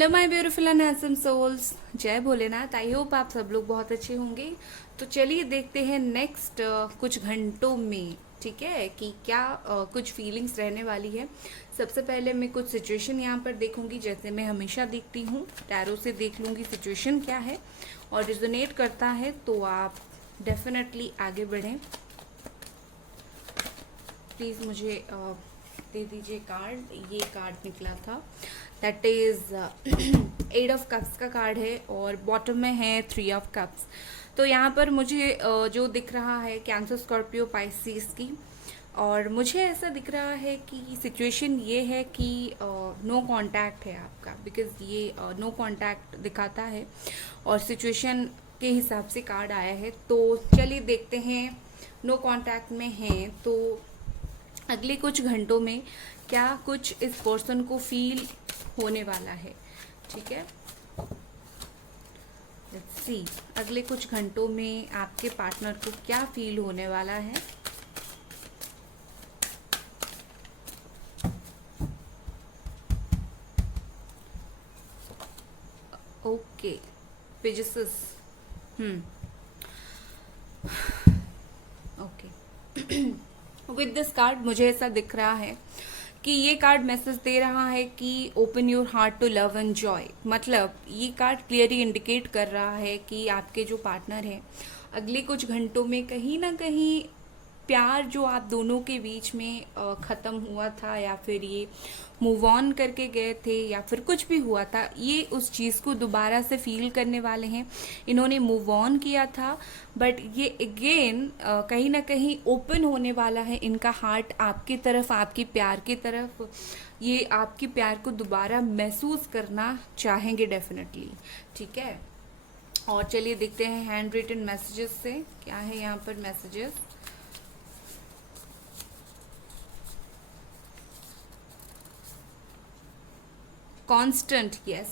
Hello my beautiful and handsome souls, जय Bholenath. I hope आप सब लोग बहुत अच्छे होंगे। तो चलिए देखते हैं नेक्स्ट कुछ घंटों में, ठीक है, कि क्या कुछ फीलिंग्स रहने वाली है। सबसे पहले मैं कुछ सिचुएशन यहाँ पर देखूंगी, जैसे मैं हमेशा देखती हूँ। टैरो से देख लूँगी सिचुएशन क्या है, और रिजोनेट करता है तो आप डेफिनेटली आगे बढ़ें। प्लीज़ मुझे दे दीजिए कार्ड। ये कार्ड निकला था, दैट इज़ 8 ऑफ कप्स का कार्ड है, और बॉटम में है 3 ऑफ कप्स। तो यहाँ पर मुझे जो दिख रहा है कैंसर, स्कॉर्पियो, पाइसिस की, और मुझे ऐसा दिख रहा है कि सिचुएशन ये है कि नो कांटेक्ट है आपका, बिकॉज ये नो कांटेक्ट दिखाता है, और सिचुएशन के हिसाब से कार्ड आया है। तो चलिए देखते हैं, नो कांटेक्ट में हैं तो अगले कुछ घंटों में क्या कुछ इस पर्सन को फील होने वाला है। ठीक है, लेट्स सी अगले कुछ घंटों में आपके पार्टनर को क्या फील होने वाला है। Okay, pages. Okay with this card मुझे ऐसा दिख रहा है कि ये कार्ड मैसेज दे रहा है कि open your heart to love and joy. मतलब ये कार्ड क्लियरली इंडिकेट कर रहा है कि आपके जो पार्टनर हैं अगले कुछ घंटों में कहीं ना कहीं प्यार जो आप दोनों के बीच में ख़त्म हुआ था, या फिर ये मूव ऑन करके गए थे, या फिर कुछ भी हुआ था, ये उस चीज़ को दोबारा से फील करने वाले हैं। इन्होंने मूव ऑन किया था, बट ये अगेन कहीं ना कहीं ओपन होने वाला है इनका हार्ट आपकी तरफ, आपकी प्यार की तरफ। ये आपकी प्यार को दोबारा महसूस करना चाहेंगे डेफिनेटली। ठीक है, और चलिए देखते हैं हैंड रिटन मैसेजेस से क्या है यहाँ पर मैसेजेस। कांस्टेंट, यस,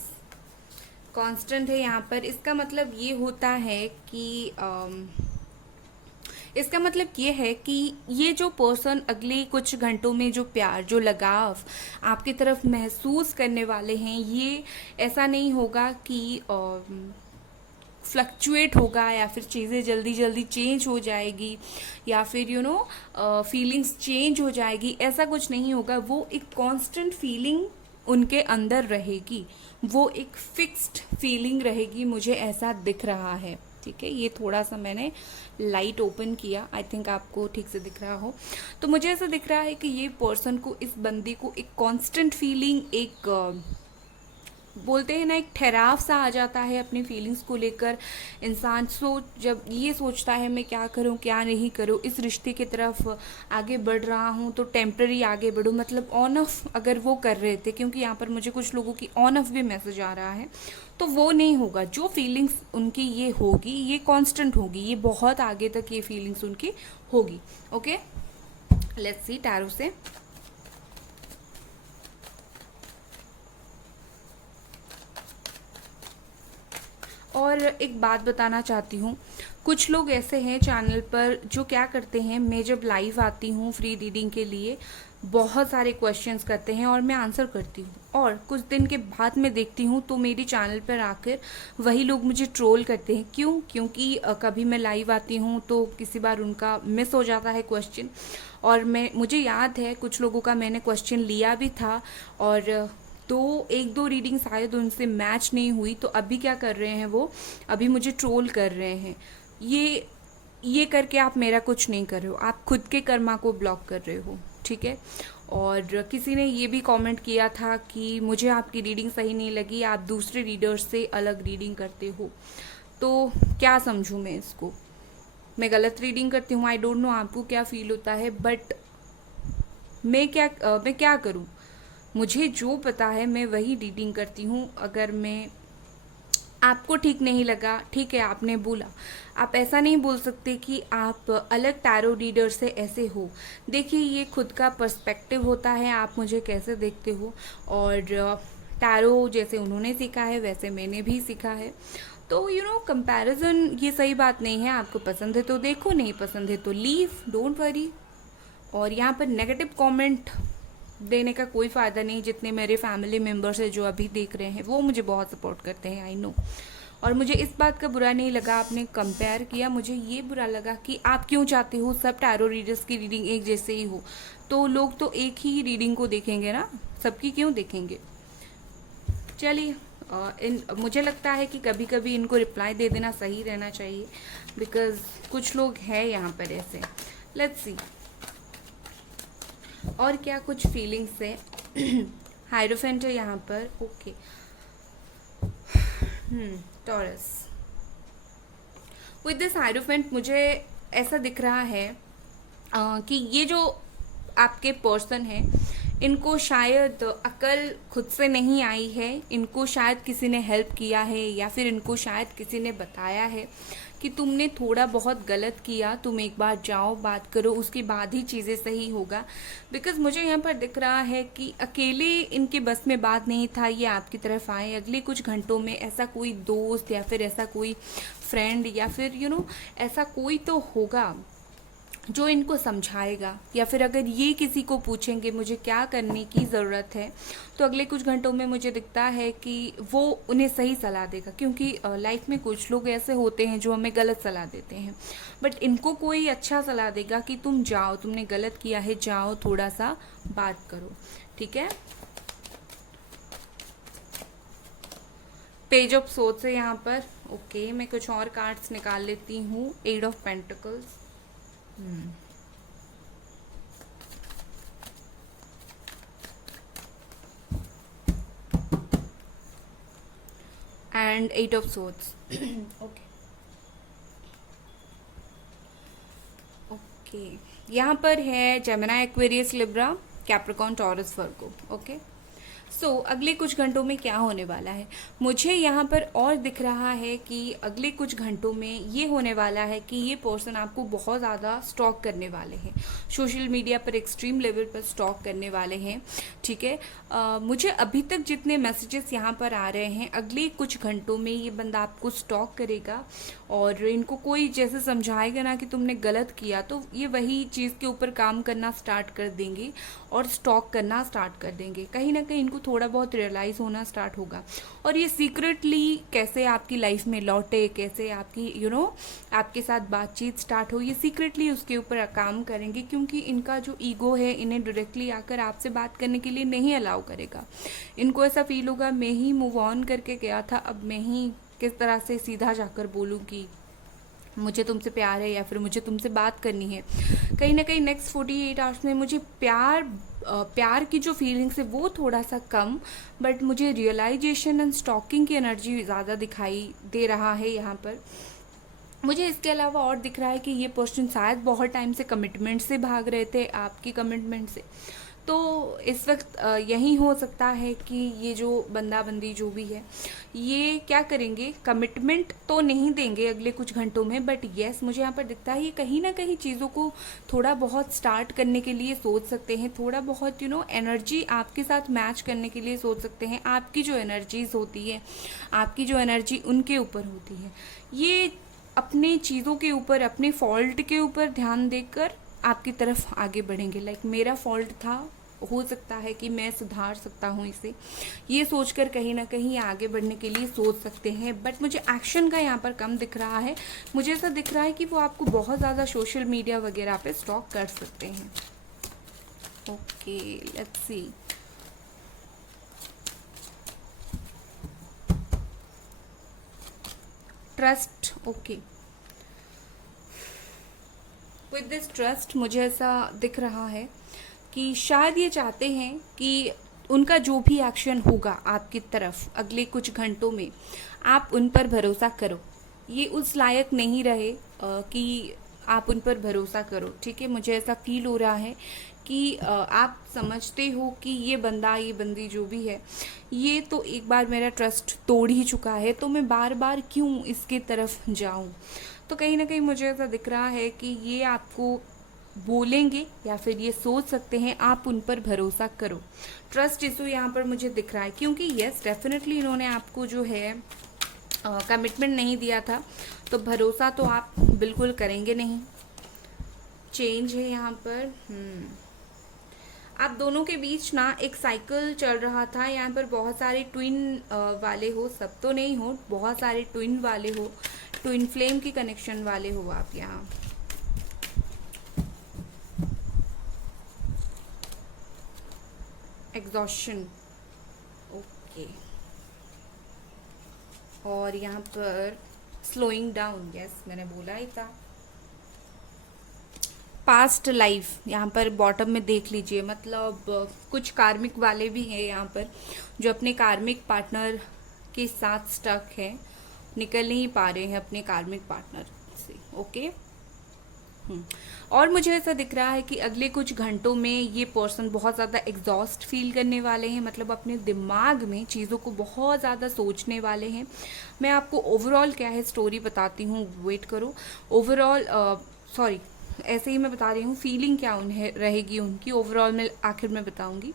कांस्टेंट है यहाँ पर। इसका मतलब ये होता है कि इसका मतलब ये है कि ये जो पर्सन अगले कुछ घंटों में जो प्यार, जो लगाव आपकी तरफ महसूस करने वाले हैं, ये ऐसा नहीं होगा कि फ्लक्चुएट होगा, या फिर चीज़ें जल्दी जल्दी चेंज हो जाएगी, या फिर फीलिंग्स चेंज हो जाएगी, ऐसा कुछ नहीं होगा। वो एक कांस्टेंट फीलिंग उनके अंदर रहेगी, वो एक फिक्स्ड फीलिंग रहेगी, मुझे ऐसा दिख रहा है। ठीक है, ये थोड़ा सा मैंने लाइट ओपन किया, आई थिंक आपको ठीक से दिख रहा हो। तो मुझे ऐसा दिख रहा है कि ये पर्सन को, इस बंदे को एक कांस्टेंट फीलिंग, एक बोलते हैं ना, एक ठहराव सा आ जाता है अपनी फीलिंग्स को लेकर। इंसान जब ये सोचता है मैं क्या करूं क्या नहीं करूं, इस रिश्ते की तरफ आगे बढ़ रहा हूं तो टेम्पररी आगे बढ़ूं, मतलब ऑन ऑफ अगर वो कर रहे थे, क्योंकि यहाँ पर मुझे कुछ लोगों की ऑन ऑफ भी मैसेज आ रहा है, तो वो नहीं होगा। जो फीलिंग्स उनकी ये होगी, ये कांस्टेंट होगी, ये बहुत आगे तक ये फीलिंग्स उनकी होगी। ओके, लेट्स सी टैरो से। और एक बात बताना चाहती हूँ, कुछ लोग ऐसे हैं चैनल पर जो क्या करते हैं, मैं जब लाइव आती हूँ फ्री रीडिंग के लिए, बहुत सारे क्वेश्चंस करते हैं और मैं आंसर करती हूँ, और कुछ दिन के बाद मैं देखती हूँ तो मेरी चैनल पर आकर वही लोग मुझे ट्रोल करते हैं। क्यों? क्योंकि कभी मैं लाइव आती हूँ तो किसी बार उनका मिस हो जाता है क्वेश्चन, और मुझे याद है कुछ लोगों का मैंने क्वेश्चन लिया भी था, और एक दो रीडिंग शायद उनसे मैच नहीं हुई, तो अभी क्या कर रहे हैं वो, अभी मुझे ट्रोल कर रहे हैं। ये करके आप मेरा कुछ नहीं कर रहे हो, आप खुद के कर्मा को ब्लॉक कर रहे हो। ठीक है, और किसी ने ये भी कमेंट किया था कि मुझे आपकी रीडिंग सही नहीं लगी, आप दूसरे रीडर्स से अलग रीडिंग करते हो। तो क्या समझूं मैं इसको, मैं गलत रीडिंग करती हूँ? आई डोंट नो आपको क्या फील होता है, बट मैं क्या करूँ? मुझे जो पता है मैं वही रीडिंग करती हूँ। अगर मैं आपको ठीक नहीं लगा, ठीक है, आपने बोला, आप ऐसा नहीं बोल सकते कि आप अलग टैरो रीडर से ऐसे हो। देखिए, ये खुद का पर्सपेक्टिव होता है, आप मुझे कैसे देखते हो, और टैरो जैसे उन्होंने सीखा है वैसे मैंने भी सीखा है। तो कंपैरिजन ये सही बात नहीं है। आपको पसंद है तो देखो, नहीं पसंद है तो लीव, डोंट वरी। और यहाँ पर नेगेटिव कमेंट देने का कोई फ़ायदा नहीं। जितने मेरे फैमिली मेम्बर्स हैं जो अभी देख रहे हैं वो मुझे बहुत सपोर्ट करते हैं, आई नो। और मुझे इस बात का बुरा नहीं लगा आपने कंपेयर किया, मुझे ये बुरा लगा कि आप क्यों चाहते हो सब टैरो रीडर्स की रीडिंग एक जैसे ही हो। तो लोग तो एक ही रीडिंग को देखेंगे ना, सबकी क्यों देखेंगे। चलिए, मुझे लगता है कि कभी कभी इनको रिप्लाई दे देना सही रहना चाहिए, बिकॉज कुछ लोग हैं यहाँ पर ऐसे। लेट्स सी और क्या कुछ फीलिंग्स है। हायरोफेंट है यहाँ पर, okay. Taurus with this hierophant मुझे ऐसा दिख रहा है कि ये जो आपके पर्सन है इनको शायद अकल खुद से नहीं आई है, इनको शायद किसी ने हेल्प किया है या फिर इनको शायद किसी ने बताया है कि तुमने थोड़ा बहुत गलत किया, तुम एक बार जाओ बात करो, उसके बाद ही चीज़ें सही होगा। बिकॉज मुझे यहाँ पर दिख रहा है कि अकेले इनके बस में बात नहीं था ये आपकी तरफ आए। अगले कुछ घंटों में ऐसा कोई दोस्त या फिर ऐसा कोई फ्रेंड या फिर ऐसा कोई तो होगा जो इनको समझाएगा, या फिर अगर ये किसी को पूछेंगे मुझे क्या करने की ज़रूरत है, तो अगले कुछ घंटों में मुझे दिखता है कि वो उन्हें सही सलाह देगा। क्योंकि लाइफ में कुछ लोग ऐसे होते हैं जो हमें गलत सलाह देते हैं, बट इनको कोई अच्छा सलाह देगा कि तुम जाओ, तुमने गलत किया है, जाओ थोड़ा सा बात करो, ठीक है। पेज ऑफ सोर्ड्स है यहाँ पर, ओके। मैं कुछ और कार्ड्स निकाल लेती हूँ। Eight of pentacles, and eight of swords, okay okay. यहाँ पर है Gemini, Aquarius, Libra, Capricorn, Taurus, Virgo, okay. So अगले कुछ घंटों में क्या होने वाला है, मुझे यहाँ पर और दिख रहा है कि अगले कुछ घंटों में ये होने वाला है कि ये पर्सन आपको बहुत ज़्यादा स्टॉक करने वाले हैं, सोशल मीडिया पर एक्सट्रीम लेवल पर स्टॉक करने वाले हैं, ठीक है। मुझे अभी तक जितने मैसेजेस यहाँ पर आ रहे हैं, अगले कुछ घंटों में ये बंदा आपको स्टॉक करेगा और इनको कोई जैसे समझाएगा ना कि तुमने गलत किया, तो ये वही चीज़ के ऊपर काम करना स्टार्ट कर देंगे और स्टॉक करना स्टार्ट कर देंगे। कहीं ना कहीं इनको थोड़ा बहुत रियलाइज़ होना स्टार्ट होगा, और ये सीक्रेटली कैसे आपकी लाइफ में लौटे, कैसे आपकी आपके साथ बातचीत स्टार्ट हो, ये सीक्रेटली उसके ऊपर काम करेंगे। क्योंकि इनका जो ईगो है इन्हें डायरेक्टली आकर आपसे बात करने के लिए नहीं अलाउ करेगा। इनको ऐसा फील होगा मैं ही मूव ऑन करके गया था, अब मैं ही किस तरह से सीधा जाकर बोलूँ कि मुझे तुमसे प्यार है या फिर मुझे तुमसे बात करनी है। कहीं ना कहीं नेक्स्ट 48 आवर्स में मुझे प्यार की जो फीलिंग्स है वो थोड़ा सा कम, बट मुझे रियलाइजेशन एंड स्टॉकिंग की एनर्जी ज़्यादा दिखाई दे रहा है यहाँ पर। मुझे इसके अलावा और दिख रहा है कि ये पर्सन शायद बहुत टाइम से कमिटमेंट से भाग रहे थे, आपकी कमिटमेंट से। तो इस वक्त यही हो सकता है कि ये जो बंदा बंदी जो भी है ये क्या करेंगे, कमिटमेंट तो नहीं देंगे अगले कुछ घंटों में, बट येस मुझे यहाँ पर दिखता है ये कहीं ना कहीं चीज़ों को थोड़ा बहुत स्टार्ट करने के लिए सोच सकते हैं, थोड़ा बहुत एनर्जी आपके साथ मैच करने के लिए सोच सकते हैं। आपकी जो एनर्जीज होती है, आपकी जो एनर्जी उनके ऊपर होती है, ये अपने चीज़ों के ऊपर, अपने फॉल्ट के ऊपर ध्यान देकर आपकी तरफ आगे बढ़ेंगे। लाइक मेरा फॉल्ट था, हो सकता है कि मैं सुधार सकता हूँ इसे, ये सोचकर कहीं ना कहीं आगे बढ़ने के लिए सोच सकते हैं। बट मुझे एक्शन का यहाँ पर कम दिख रहा है। मुझे ऐसा दिख रहा है कि वो आपको बहुत ज़्यादा सोशल मीडिया वगैरह पे स्टॉक कर सकते हैं। Okay, let's see. Trust, okay. With this trust मुझे ऐसा दिख रहा है कि शायद ये चाहते हैं कि उनका जो भी एक्शन होगा आपकी तरफ अगले कुछ घंटों में, आप उन पर भरोसा करो। ये उस लायक नहीं रहे कि आप उन पर भरोसा करो, ठीक है। मुझे ऐसा फील हो रहा है कि आप समझते हो कि ये बंदा, ये बंदी जो भी है, ये तो एक बार मेरा ट्रस्ट तोड़ ही चुका है, तो मैं बार बार क्यों इसकी तरफ जाऊं। तो कहीं ना कहीं मुझे ऐसा दिख रहा है कि ये आपको बोलेंगे या फिर ये सोच सकते हैं आप उन पर भरोसा करो। ट्रस्ट इशू यहाँ पर मुझे दिख रहा है, क्योंकि यस डेफिनेटली इन्होंने आपको जो है कमिटमेंट नहीं दिया था, तो भरोसा तो आप बिल्कुल करेंगे नहीं। चेंज है यहाँ पर। आप दोनों के बीच ना एक साइकिल चल रहा था। यहाँ पर बहुत सारे ट्विन वाले हो, सब तो नहीं हो, बहुत सारे ट्विन वाले हो, ट्विन फ्लेम की कनेक्शन वाले हो आप यहाँ। Exhaustion, okay. और यहाँ पर स्लोइंग डाउन, यस मैंने बोला ही था। पास्ट लाइफ यहाँ पर बॉटम में देख लीजिए, मतलब कुछ कार्मिक वाले भी हैं यहाँ पर जो अपने कार्मिक पार्टनर के साथ स्टक है, निकल नहीं पा रहे हैं अपने कार्मिक पार्टनर से, ओके। और मुझे ऐसा दिख रहा है कि अगले कुछ घंटों में ये पर्सन बहुत ज़्यादा एग्जॉस्ट फील करने वाले हैं, मतलब अपने दिमाग में चीज़ों को बहुत ज़्यादा सोचने वाले हैं। मैं आपको ओवरऑल क्या है स्टोरी बताती हूँ, वेट करो। ओवरऑल सॉरी, ऐसे ही मैं बता रही हूँ फीलिंग क्या उन्हें रहेगी उनकी, ओवरऑल में आखिर में बताऊंगी।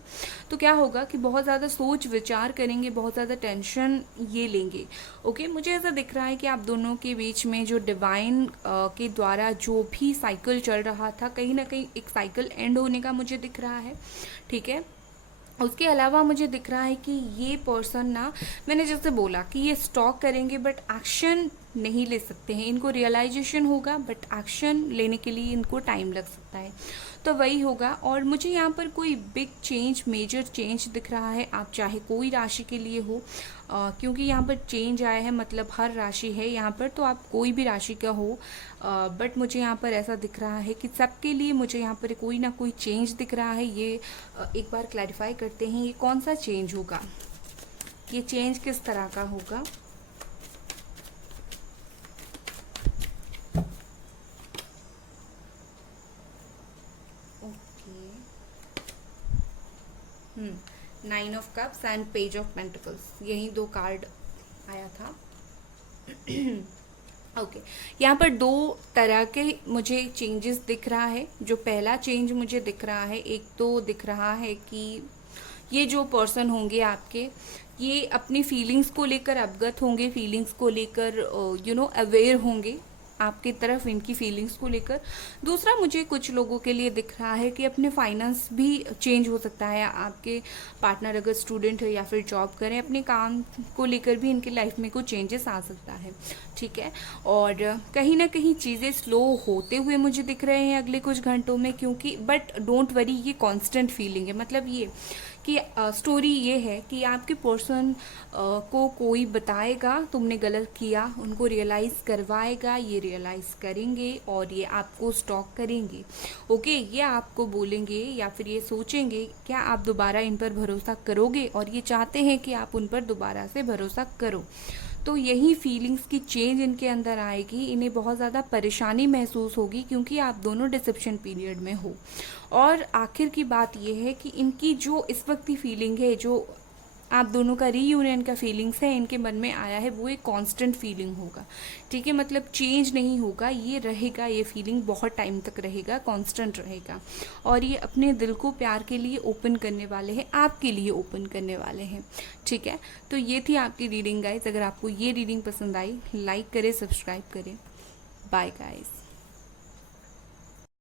तो क्या होगा कि बहुत ज़्यादा सोच विचार करेंगे, बहुत ज़्यादा टेंशन ये लेंगे, ओके। मुझे ऐसा दिख रहा है कि आप दोनों के बीच में जो डिवाइन के द्वारा जो भी साइकिल चल रहा था, कहीं ना कहीं एक साइकिल एंड होने का मुझे दिख रहा है, ठीक है। उसके अलावा मुझे दिख रहा है कि ये पर्सन ना, मैंने जैसे बोला कि ये स्टॉक करेंगे बट एक्शन नहीं ले सकते हैं। इनको रियलाइजेशन होगा बट एक्शन लेने के लिए इनको टाइम लग सकता है, तो वही होगा। और मुझे यहाँ पर कोई बिग चेंज, मेजर चेंज दिख रहा है, आप चाहे कोई राशि के लिए हो, क्योंकि यहाँ पर चेंज आया है, मतलब हर राशि है यहाँ पर, तो आप कोई भी राशि का हो, बट मुझे यहाँ पर ऐसा दिख रहा है कि सबके लिए मुझे यहाँ पर कोई ना कोई चेंज दिख रहा है। ये एक बार क्लैरिफाई करते हैं, ये कौन सा चेंज होगा, ये चेंज किस तरह का होगा। Nine of cups and page of pentacles, यही दो कार्ड आया था। ओके यहाँ पर दो तरह के मुझे चेंजेस दिख रहा है। जो पहला चेंज मुझे दिख रहा है, एक तो दिख रहा है कि ये जो पर्सन होंगे आपके, ये अपनी फीलिंग्स को लेकर अवगत होंगे, फीलिंग्स को लेकर अवेयर होंगे आपकी तरफ, इनकी फीलिंग्स को लेकर। दूसरा मुझे कुछ लोगों के लिए दिख रहा है कि अपने फाइनेंस भी चेंज हो सकता है। आपके पार्टनर अगर स्टूडेंट है या फिर जॉब करें, अपने काम को लेकर भी इनकी लाइफ में कुछ चेंजेस आ सकता है, ठीक है। और कहीं ना कहीं चीज़ें स्लो होते हुए मुझे दिख रहे हैं अगले कुछ घंटों में, क्योंकि बट डोंट वरी, ये कॉन्स्टेंट फीलिंग है। मतलब ये कि स्टोरी ये है कि आपके पर्सन को कोई बताएगा तुमने गलत किया, उनको रियलाइज़ करवाएगा, ये रियलाइज़ करेंगे और ये आपको स्टॉक करेंगे, ओके। ये आपको बोलेंगे या फिर ये सोचेंगे क्या आप दोबारा इन पर भरोसा करोगे, और ये चाहते हैं कि आप उन पर दोबारा से भरोसा करो। तो यही फीलिंग्स की चेंज इनके अंदर आएगी, इन्हें बहुत ज़्यादा परेशानी महसूस होगी क्योंकि आप दोनों डिसेप्शन पीरियड में हो। और आखिर की बात यह है कि इनकी जो इस वक्त की फीलिंग है, जो आप दोनों का रीयूनियन का फीलिंग्स है इनके मन में आया है, वो एक कांस्टेंट फीलिंग होगा, ठीक है। मतलब चेंज नहीं होगा, ये रहेगा, ये फीलिंग बहुत टाइम तक रहेगा, कांस्टेंट रहेगा। और ये अपने दिल को प्यार के लिए ओपन करने वाले हैं, आपके लिए ओपन करने वाले हैं, ठीक है। तो ये थी आपकी रीडिंग गाइस। अगर आपको ये रीडिंग पसंद आई, लाइक करें, सब्सक्राइब करें। Bye guys.